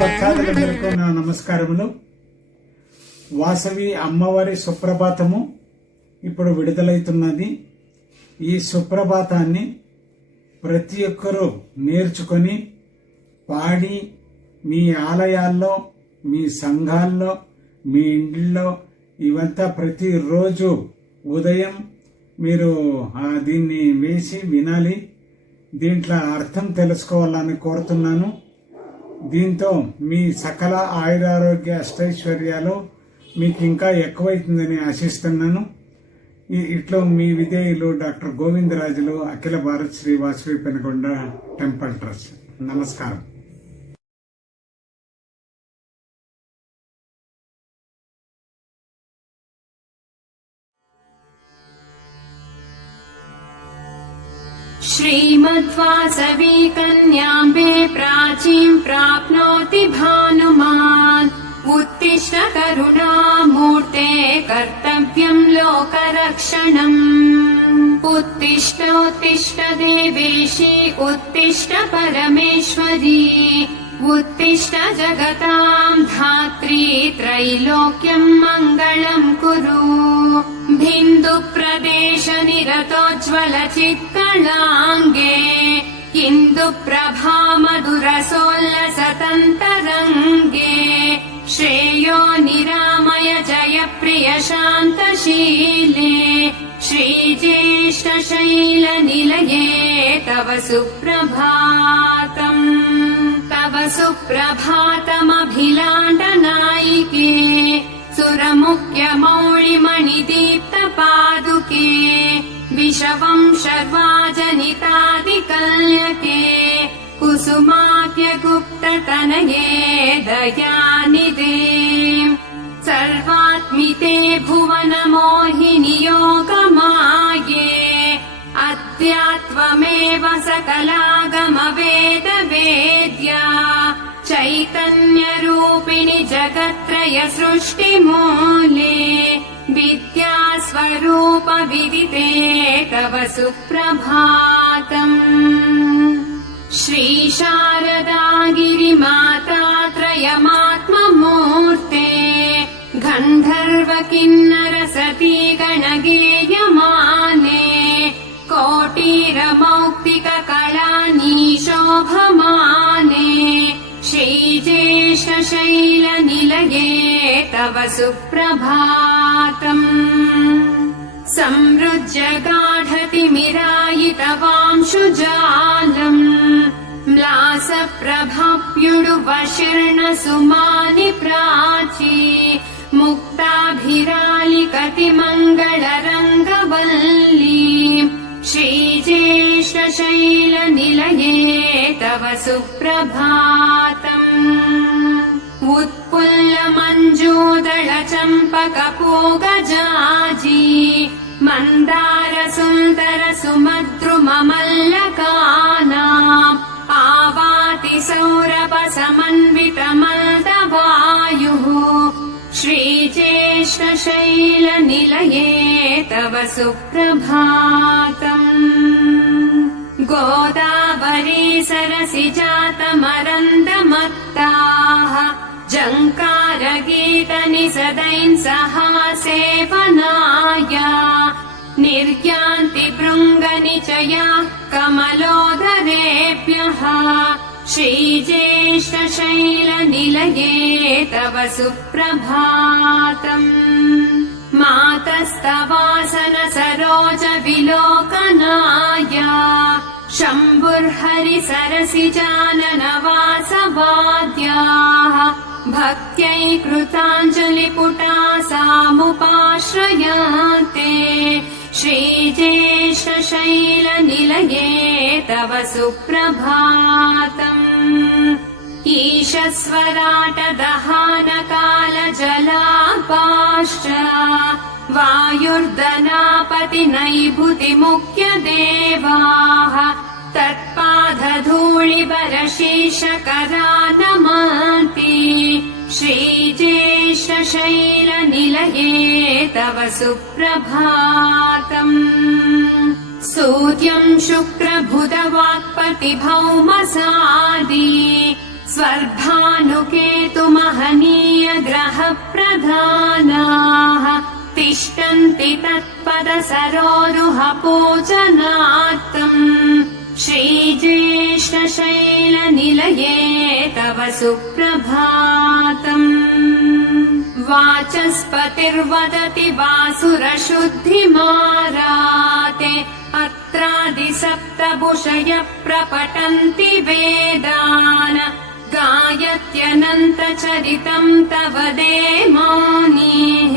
భక్తాదులందరికీ నా నమస్కారములు. వాసవి అమ్మవారి సుప్రభాతము ఇప్పుడు విడుదలైతున్నది. ఈ సుప్రభాతాన్ని ప్రతి ఒక్కరూ నేర్చుకొని పాడి మీ ఆలయాల్లో, మీ సంఘాల్లో, మీ ఇంట్లో ఇవంతా ప్రతిరోజు ఉదయం మీరు దీన్ని వేసి వినాలి. దీంట్లో అర్థం తెలుసుకోవాలని కోరుతున్నాను. దీంతో మీ సకల ఆయురారోగ్య అష్టైశ్వర్యాలు మీకు ఇంకా ఎక్కువైతుందని ఆశిస్తున్నాను. ఇట్లో మీ విధేయులు డాక్టర్ గోవిందరాజులు, అఖిల భారత్ శ్రీ వాసవి పెనుగొండ టెంపుల్ ట్రస్ట్. నమస్కారం. श्रीमद्वासवी कन्याम्बे प्राचीं प्राप्नोति भानुमान् उत्तिष्ठ करुणामूर्ते कर्तव्यं लोकरक्षणम् उत्तिष्ठ देवेशी उत्तिष्ठ परमेश्वरी उत्तिष्ठ जगतां धात्री त्रैलोक्यं मङ्गलं कुरु बिन्दु प्रदेश निरतोज्ज्वल चित्कलाङ्गे इन्दु प्रभा मधुरसोल्लसतन्तरङ्गे श्रेयो निरामय जय प्रिय शान्तशीले श्रीज्येष्ठ शैल निलये तव सुप्रभातम् सुप्रभातमभिलाण्डनायिके सुरमुख्य मौळिमणिदीप्त पादुके विशवं शर्वाजनितादिकल्यके कुसुमाख्य गुप्ततनये दयानिधे सर्वात्मिते भुवनमोहिनि योगमाये अध्यात्वमेव सकलागमवेदवेद्या चैतन्यरूपिणि जगत्त्रय सृष्टिमूले विद्यास्वरूप विदिते तव सुप्रभातम् श्रीशारदा गिरिमाता त्रयमात्ममूर्ते गन्धर्व किन्नर सती गणगेयमाने कोटिरमौक्तिक कलानीशोभमाने श्रीज्येष्ठ शैल निलये तव सुप्रभातम् समृज्य गाढतिमिरायितवांशुजालम् म्लास प्रभाप्युडुवशीर्ण सुमानि प्राची मुक्ताभिरालिकतिमङ्गलरङ्गवल्ली श्रीज्येष्ठ शैल निलये तव सुप्रभातम् उत्पुल्ल मञ्जूदळ चम्पकपूगजाजी मन्दार सुन्दर सुमद्रुममल्लकानाम् आवाति सौरभ समन्वित मन्दवायुः श्रीज्येष्ठ शैल निलये तव सुप्रभातम् गोदावरी सरसिजातमरन्दमत्ताः जङ्कार गीतनिसदैन् सहासेवनाय निर्यान्ति भृङ्गनिचयाः कमलोदरेभ्यः श्रीज्येष्ठ शैल निलये तव सुप्रभातम् मातस्तवासन सरोज विलोकनाय शम्भुर्हरि सरसिजानन वासवाद्याः भक्त्यै कृताञ्जलिपुटा सामुपाश्रयन्ते श्रीज्येष्ठ शैल निलये तव सुप्रभातम् ईशस्वराट दहान काल जलापाश्च वायुर्दनापति नैभुति मुख्य देवाः तत्पादधूलिबर शीर्षकरा नमन्ति श्रीज्येष्ठ शैल निलये तव सुप्रभातम् सूर्यं शुक्रबुध वाक्पति भौमसादि स्वर्भानु केतु महनीय ग्रह प्रधानाः तिष्ठन्ति तत्पदसरोरुह पूजनार्थम् श्रीज्येष्ठशैलनिलये तव सुप्रभातम् वाचस्पतिर्वदति वासुरशुद्धिमाराते अत्रादिसप्तभुषय प्रपठन्ति वेदान् गायत्यनन्तचरितम् तव देमानीः